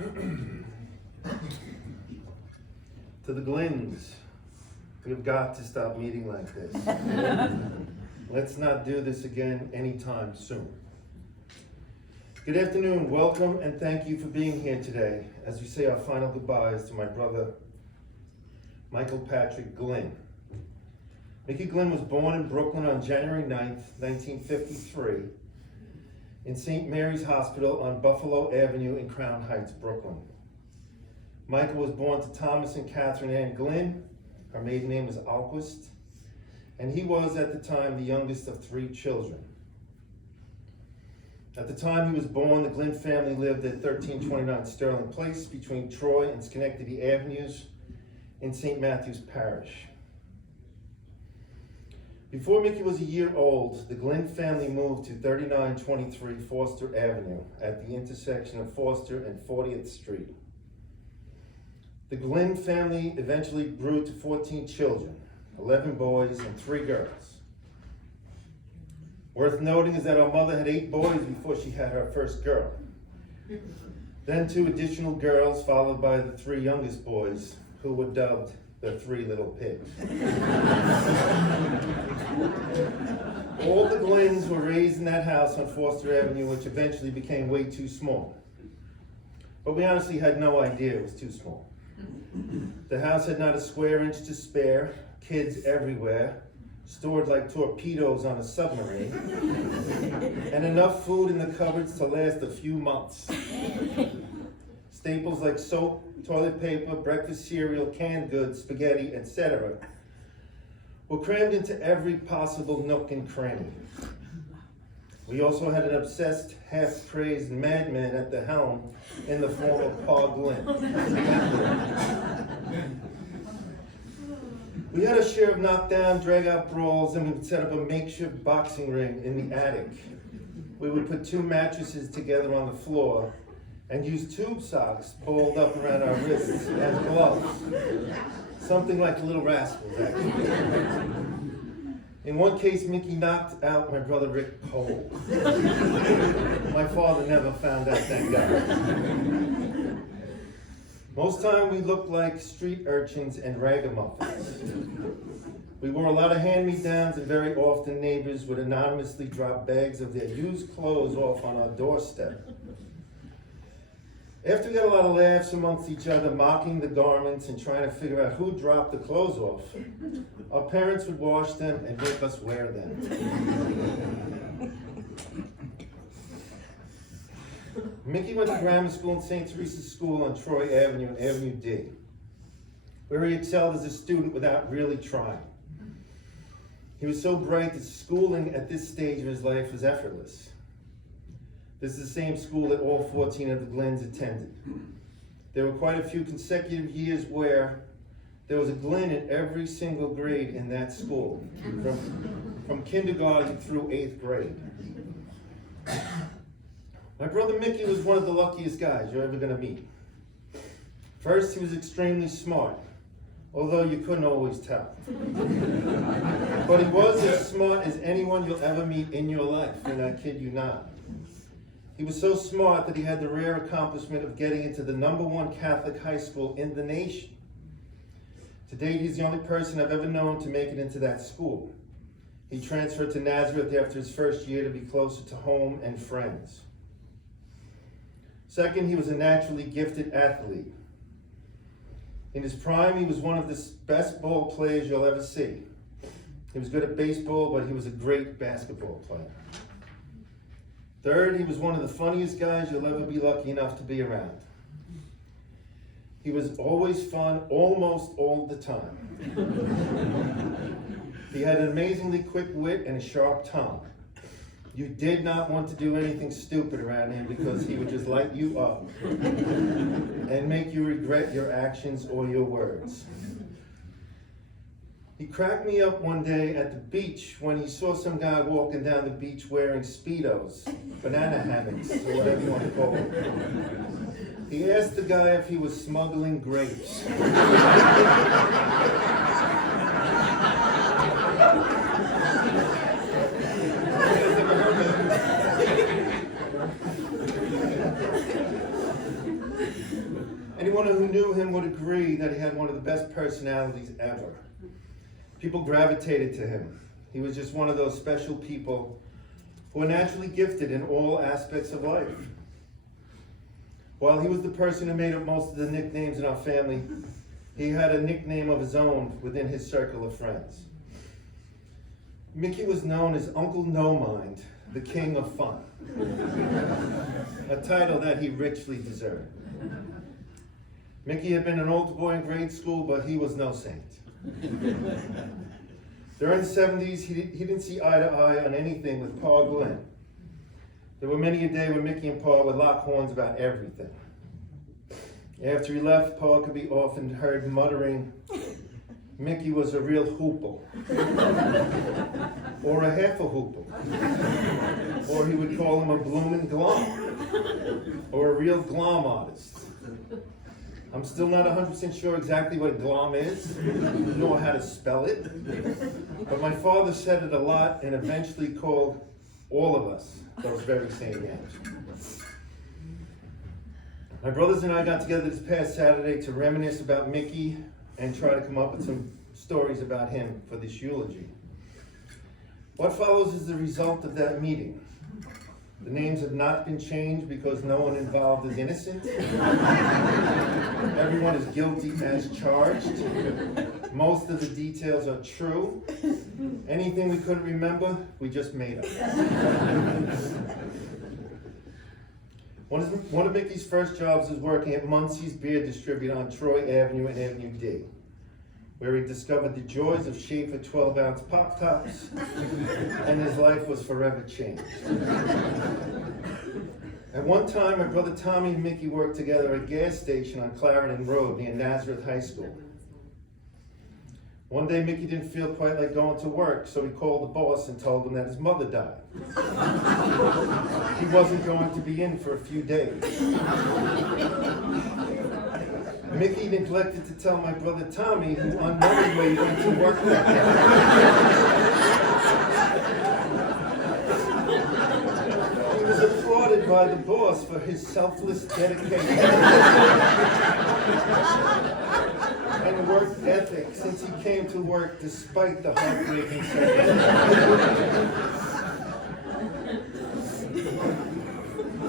To the Glynns, we've got to stop meeting like this. Let's not do this again anytime soon. Good afternoon, welcome, and thank you for being here today as we say our final goodbyes to my brother, Michael Patrick Glynn. Mickey Glynn was born in Brooklyn on January 9th, 1953, in St. Mary's Hospital on Buffalo Avenue in Crown Heights, Brooklyn. Michael was born to Thomas and Catherine Ann Glynn. Her maiden name was Alquist, and he was at the time the youngest of 3 children. At the time he was born, the Glynn family lived at 1329 Sterling Place between Troy and Schenectady Avenues in St. Matthew's Parish. Before Mickey was a year old, the Glynn family moved to 3923 Foster Avenue at the intersection of Foster and 40th Street. The Glynn family eventually grew to 14 children, 11 boys and 3 girls. Worth noting is that our mother had 8 boys before she had her first girl. Then 2 additional girls, followed by the 3 youngest boys, who were dubbed the 3 little pigs. All the Glynns were raised in that house on Foster Avenue, which eventually became way too small. But we honestly had no idea it was too small. The house had not a square inch to spare, kids everywhere, stored like torpedoes on a submarine, and enough food in the cupboards to last a few months. Staples like soap, toilet paper, breakfast cereal, canned goods, spaghetti, etc. were crammed into every possible nook and cranny. We also had an obsessed, half-crazed madman at the helm in the form of Pa Glynn. We had a share of knockdown, drag-out brawls, and we would set up a makeshift boxing ring in the attic. We would put 2 mattresses together on the floor and use tube socks balled up around our wrists as gloves. Something like the Little Rascals, actually. In one case, Mickey knocked out my brother Rick cold. My father never found out, thank God. Most time we looked like street urchins and ragamuffins. We wore a lot of hand-me-downs, and very often neighbors would anonymously drop bags of their used clothes off on our doorstep. After we got a lot of laughs amongst each other, mocking the garments and trying to figure out who dropped the clothes off, our parents would wash them and make us wear them. Mickey went to grammar school in St. Teresa's School on Troy Avenue and Avenue D, where he excelled as a student without really trying. He was so bright that schooling at this stage of his life was effortless. This is the same school that all 14 of the Glynns attended. There were quite a few consecutive years where there was a Glynn in every single grade in that school, from kindergarten through 8th grade. My brother Mickey was one of the luckiest guys you're ever going to meet. First, he was extremely smart, although you couldn't always tell. But he was as smart as anyone you'll ever meet in your life, and I kid you not. He was so smart that he had the rare accomplishment of getting into the #1 Catholic high school in the nation. To date, he's the only person I've ever known to make it into that school. He transferred to Nazareth after his first year to be closer to home and friends. Second, he was a naturally gifted athlete. In his prime, he was one of the best ball players you'll ever see. He was good at baseball, but he was a great basketball player. Third, he was one of the funniest guys you'll ever be lucky enough to be around. He was always fun almost all the time. He had an amazingly quick wit and a sharp tongue. You did not want to do anything stupid around him because he would just light you up and make you regret your actions or your words. He cracked me up one day at the beach when he saw some guy walking down the beach wearing Speedos, banana hammocks, or whatever you want to call them. He asked the guy if he was smuggling grapes. Everyone who knew him would agree that he had one of the best personalities ever. People gravitated to him. He was just one of those special people who are naturally gifted in all aspects of life. While he was the person who made up most of the nicknames in our family, he had a nickname of his own within his circle of friends. Mickey was known as Uncle No Mind, the king of fun, a title that he richly deserved. Mickey had been an altar boy in grade school, but he was no saint. During the 70s, he didn't see eye to eye on anything with Pa Glynn. There were many a day when Mickey and Pa would lock horns about everything. After he left, Pa could be often heard muttering, Mickey was a real hoople, or a half a hoople, or he would call him a bloomin' glom, or a real glom artist. I'm still not 100% sure exactly what a glom is, nor how to spell it, but my father said it a lot and eventually called all of us those very same names. My brothers and I got together this past Saturday to reminisce about Mickey and try to come up with some stories about him for this eulogy. What follows is the result of that meeting. The names have not been changed because no one involved is innocent. Everyone is guilty as charged. Most of the details are true. Anything we couldn't remember, we just made up. One of Mickey's first jobs was working at Muncie's Beer Distributor on Troy Avenue and Avenue D, where he discovered the joys of Schaefer 12-ounce Pop-Tops, and his life was forever changed. At one time, my brother Tommy and Mickey worked together at a gas station on Clarendon Road near Nazareth High School. One day, Mickey didn't feel quite like going to work, so he called the boss and told him that his mother died. He wasn't going to be in for a few days. Mickey neglected to tell my brother Tommy, who unknowingly went to work that day. He was applauded by the boss for his selfless dedication and work ethic since he came to work despite the heartbreaking circumstances.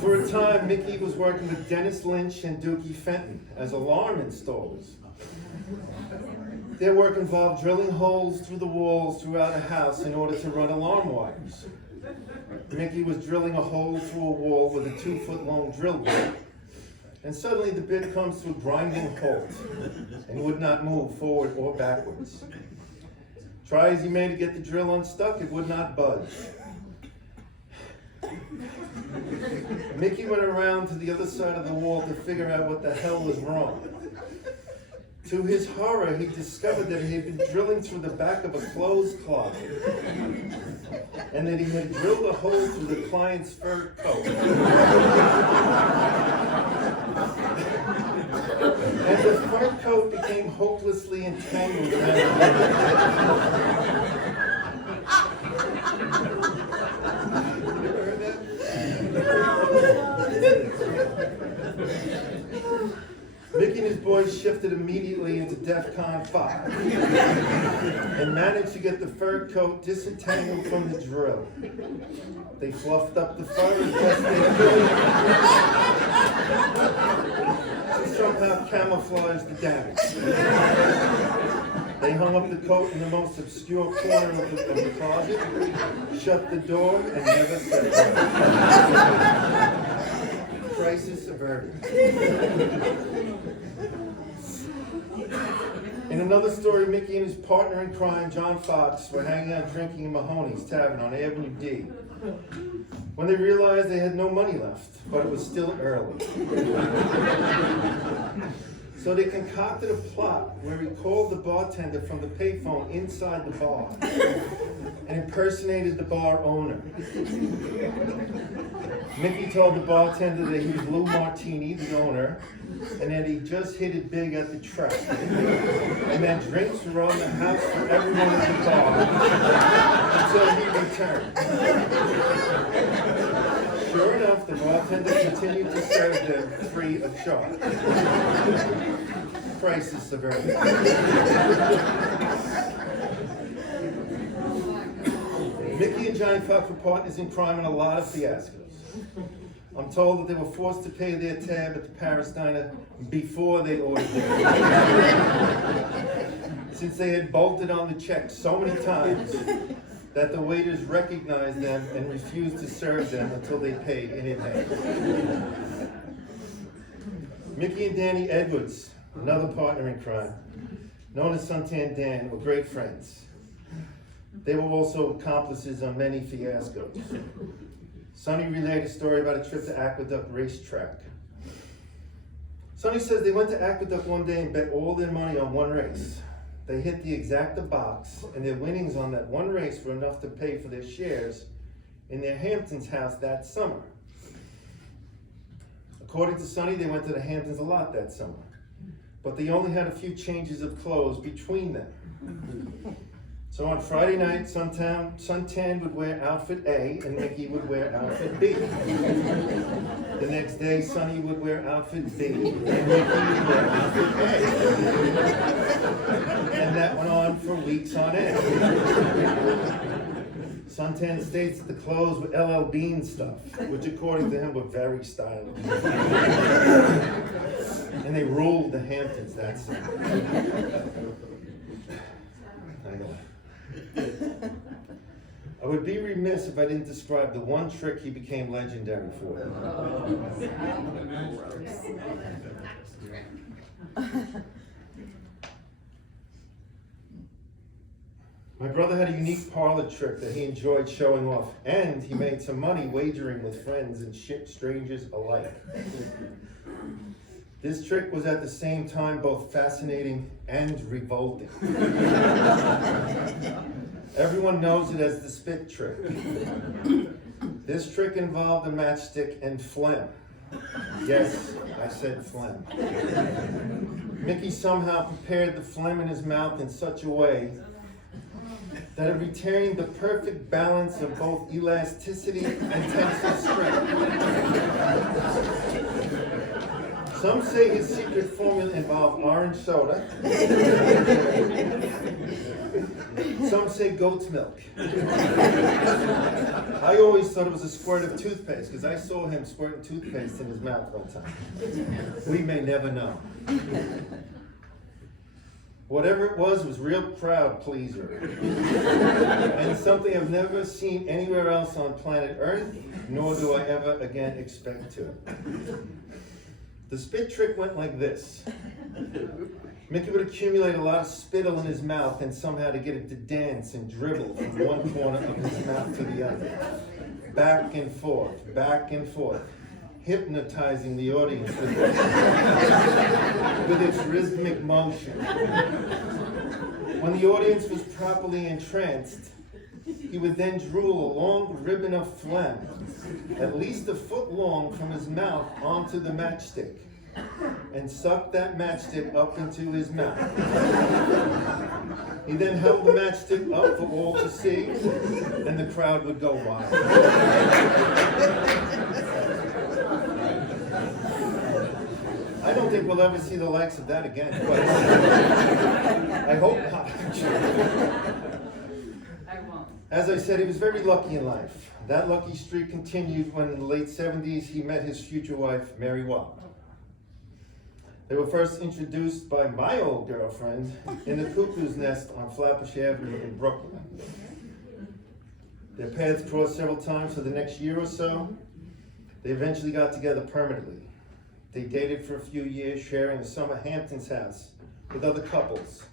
For a time, Mickey was working with Dennis Lynch and Dookie Fenton as alarm installers. Their work involved drilling holes through the walls throughout a house in order to run alarm wires. Mickey was drilling a hole through a wall with a 2-foot-long drill bit, and suddenly the bit comes to a grinding halt and would not move forward or backwards. Try as he may to get the drill unstuck, it would not budge. Mickey went around to the other side of the wall to figure out what the hell was wrong. To his horror, he discovered that he had been drilling through the back of a clothes closet, and that he had drilled a hole through the client's fur coat. And the fur coat became hopelessly entangled around Mickey and his boys shifted immediately into DEFCON 5 and managed to get the fur coat disentangled from the drill. They fluffed up the fur as best they could to somehow camouflage the damage. They hung up the coat in the most obscure corner of the closet, shut the door, and never said it. Crisis averted. In another story, Mickey and his partner in crime, John Fox, were hanging out drinking in Mahoney's Tavern on Avenue D when they realized they had no money left, but it was still early. So they concocted a plot where he called the bartender from the payphone inside the bar and impersonated the bar owner. Mickey told the bartender that he was Lou Martini, the owner, and that he just hit it big at the track, and that drinks were on the house for everyone at the bar until he returned. Sure enough, the bartender continued to serve them free of charge. Price is severity. Mickey and Johnny Fox were partners in crime in a lot of fiascos. I'm told that they were forced to pay their tab at the Paris diner before they ordered their since they had bolted on the check so many times that the waiters recognized them and refused to serve them until they paid in advance. Mickey and Danny Edwards, another partner in crime, known as Suntan Dan, were great friends. They were also accomplices on many fiascos. Sonny relayed a story about a trip to Aqueduct Racetrack. Sonny says they went to Aqueduct one day and bet all their money on one race. They hit the exacta box, and their winnings on that one race were enough to pay for their shares in their Hamptons house that summer. According to Sonny, they went to the Hamptons a lot that summer, but they only had a few changes of clothes between them. So on Friday night, Suntan would wear outfit A and Mickey would wear outfit B. The next day, Sonny would wear outfit B and Mickey would wear outfit A. And that went on for weeks on end. Suntan states that the clothes were LL Bean stuff, which according to him were very stylish. And they ruled the Hamptons that summer. I would be remiss if I didn't describe the one trick he became legendary for. My brother had a unique parlor trick that he enjoyed showing off, and he made some money wagering with friends and strangers alike. This trick was at the same time both fascinating and revolting. Everyone knows it as the spit trick. This trick involved a matchstick and phlegm. Yes, I said phlegm. Mickey somehow prepared the phlegm in his mouth in such a way that it retained the perfect balance of both elasticity and tensile strength. Some say his secret formula involved orange soda. Some say goat's milk. I always thought it was a squirt of toothpaste because I saw him squirting toothpaste in his mouth one time. We may never know. Whatever it was real crowd pleaser. And something I've never seen anywhere else on planet Earth, nor do I ever again expect to. The spit trick went like this. Mickey would accumulate a lot of spittle in his mouth and somehow to get it to dance and dribble from one corner of his mouth to the other. Back and forth, hypnotizing the audience with its rhythmic motion. When the audience was properly entranced, he would then drool a long ribbon of phlegm, at least a foot long, from his mouth onto the matchstick, and suck that matchstick up into his mouth. He then held the matchstick up for all to see, and the crowd would go wild. I don't think we'll ever see the likes of that again, but I hope not. I won't. As I said, he was very lucky in life. That lucky streak continued when in the late 70s he met his future wife, Mary Watt. They were first introduced by my old girlfriend in the Cuckoo's Nest on Flatbush Avenue in Brooklyn. Their paths crossed several times for the next year or so. They eventually got together permanently. They dated for a few years, sharing a summer Hamptons house with other couples,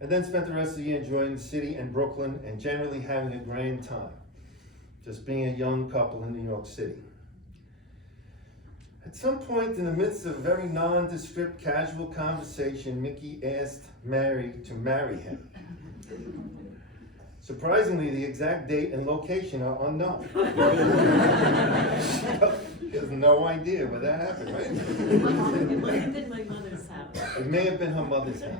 and then spent the rest of the year enjoying the city and Brooklyn and generally having a grand time, just being a young couple in New York City. At some point in the midst of a very nondescript, casual conversation, Mickey asked Mary to marry him. Surprisingly, the exact date and location are unknown. She has no idea where that happened, right? It might have been my mother's house. It may have been her mother's house,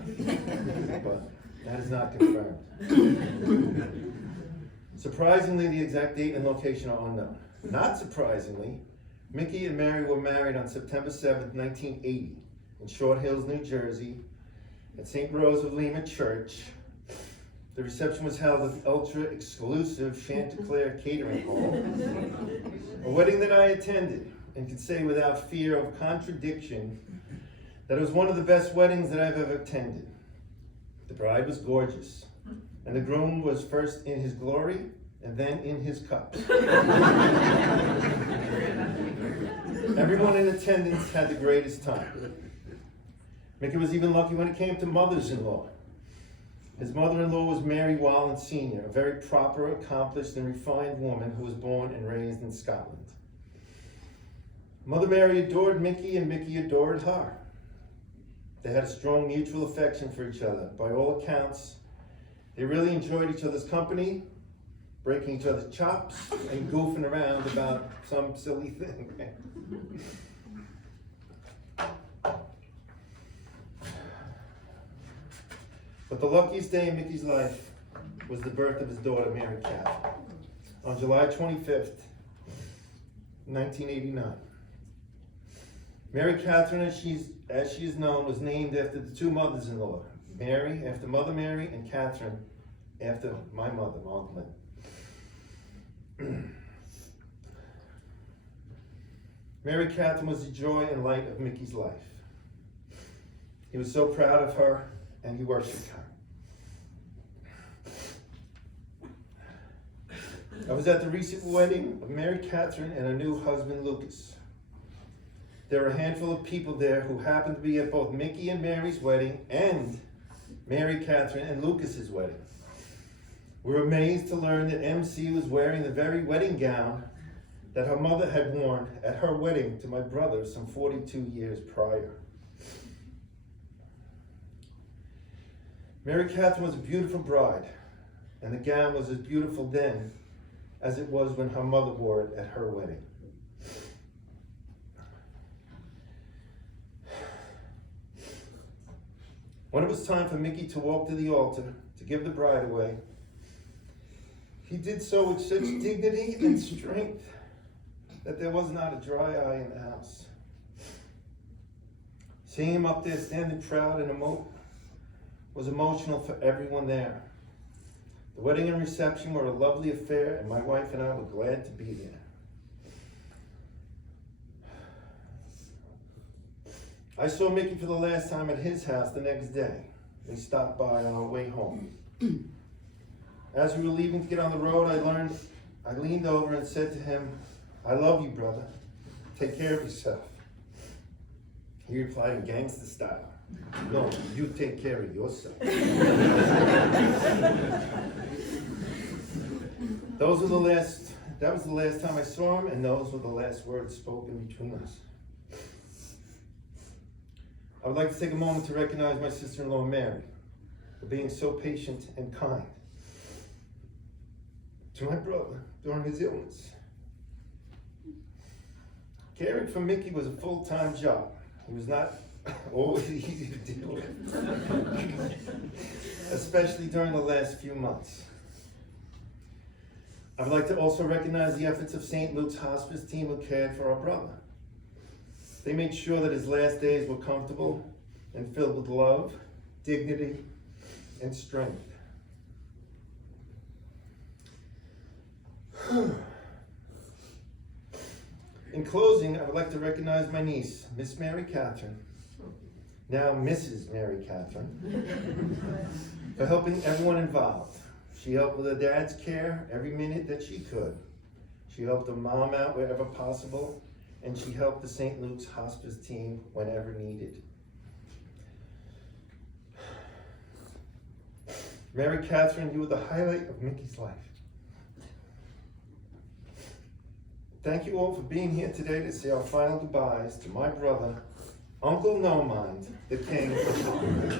but that is not confirmed. Surprisingly, the exact date and location are unknown. Not surprisingly, Mickey and Mary were married on September 7th, 1980, in Short Hills, New Jersey, at St. Rose of Lima Church. The reception was held at the ultra-exclusive Chanticleer Catering Hall, a wedding that I attended and can say without fear of contradiction that it was one of the best weddings that I've ever attended. The bride was gorgeous, and the groom was first in his glory and then in his cups. Everyone in attendance had the greatest time. Mickey was even lucky when it came to mothers-in-law. His mother-in-law was Mary Wallen Sr., a very proper, accomplished, and refined woman who was born and raised in Scotland. Mother Mary adored Mickey, and Mickey adored her. They had a strong mutual affection for each other. By all accounts, they really enjoyed each other's company, breaking each other's chops, and goofing around about some silly thing. But the luckiest day in Mickey's life was the birth of his daughter, Mary Catherine, on July 25th, 1989. Mary Catherine, as she is known, was named after the two mothers-in-law, Mary after Mother Mary, and Catherine after my mother, Mom Glynn. Mary Catherine was the joy and light of Mickey's life. He was so proud of her, and he worshiped her. I was at the recent wedding of Mary Catherine and her new husband, Lucas. There were a handful of people there who happened to be at both Mickey and Mary's wedding and Mary Catherine and Lucas's wedding. We were amazed to learn that MC was wearing the very wedding gown that her mother had worn at her wedding to my brother some 42 years prior. Mary Catherine was a beautiful bride, and the gown was as beautiful then as it was when her mother wore it at her wedding. When it was time for Mickey to walk to the altar to give the bride away, he did so with such dignity and strength that there was not a dry eye in the house. Seeing him up there standing proud and was emotional for everyone there. The wedding and reception were a lovely affair, and my wife and I were glad to be there. I saw Mickey for the last time at his house the next day. We stopped by on our way home. As we were leaving to get on the road, I leaned over and said to him, "I love you, brother. Take care of yourself." He replied in gangster style, "No, you take care of yourself." That was the last time I saw him, and those were the last words spoken between us. I would like to take a moment to recognize my sister-in-law, Mary, for being so patient and kind to my brother during his illness. Caring for Mickey was a full-time job. He was not always easy to deal with, especially during the last few months. I would like to also recognize the efforts of St. Luke's hospice team who cared for our brother. They made sure that his last days were comfortable and filled with love, dignity, and strength. In closing, I would like to recognize my niece, Miss Mary Catherine, now Mrs. Mary Catherine, for helping everyone involved. She helped with her dad's care every minute that she could. She helped her mom out wherever possible, and she helped the St. Luke's hospice team whenever needed. Mary Catherine, you were the highlight of Mickey's life. Thank you all for being here today to say our final goodbyes to my brother, Uncle No Mind, the King of Hollywood.